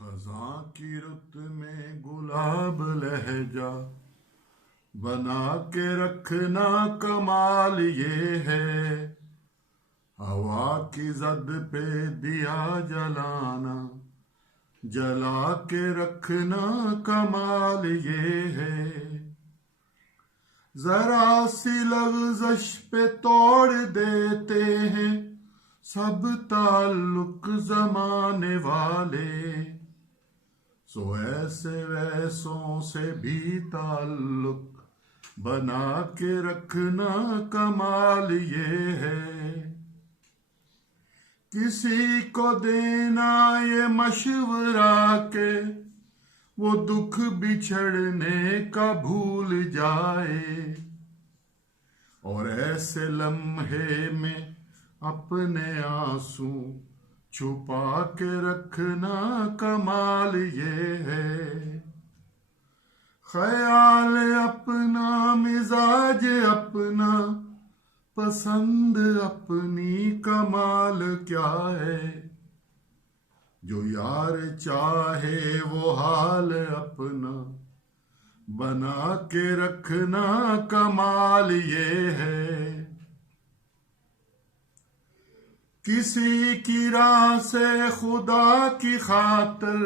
خزاں کی رت میں گلاب لہجہ بنا کے رکھنا کمال یہ ہے، ہوا کی زد پہ دیا جلانا جلا کے رکھنا کمال یہ ہے، ذرا سی لغزش پہ توڑ دیتے ہیں سب تعلق زمانے والے، سو ایسے ویسوں سے بھی تعلق بنا کے رکھنا کمال یہ ہے، کسی کو دینا یہ مشورہ کہ وہ دکھ بچھڑنے کا بھول جائے، اور ایسے لمحے میں اپنے آنسو چھپا کے رکھنا کمال یہ ہے، خیال اپنا مزاج اپنا پسند اپنی کمال کیا ہے، جو یار چاہے وہ حال اپنا بنا کے رکھنا کمال یہ ہے، کسی کی راہ سے خدا کی خاطر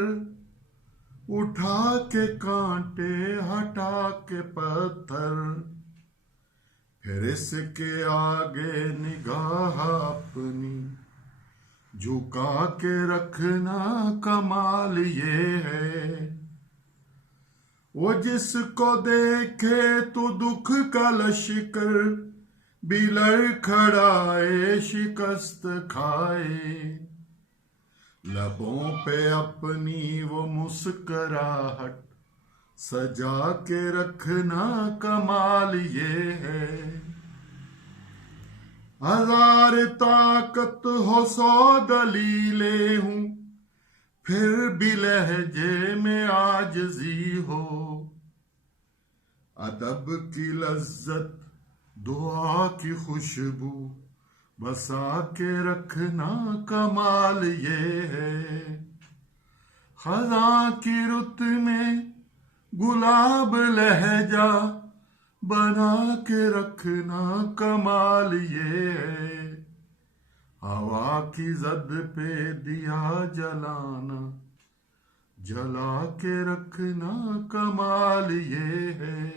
اٹھا کے کانٹے ہٹا کے پتھر، پھر اس کے آگے نگاہ اپنی جھکا کے رکھنا کمال یہ ہے، وہ جس کو دیکھے تو دکھ کا لشکر بھی لڑکھڑائے شکست کھائے، لبوں پہ اپنی وہ مسکراہٹ سجا کے رکھنا کمال یہ ہے، ہزار طاقت ہو سو دلیلیں ہوں پھر بھی لہجے میں عاجزی ہو، ادب کی لذت دعا کی خوشبو بسا کے رکھنا کمال یہ ہے، خزاں کی رت میں گلاب لہجہ بنا کے رکھنا کمال یہ ہے، ہوا کی زد پہ دیا جلانا جلا کے رکھنا کمال یہ ہے۔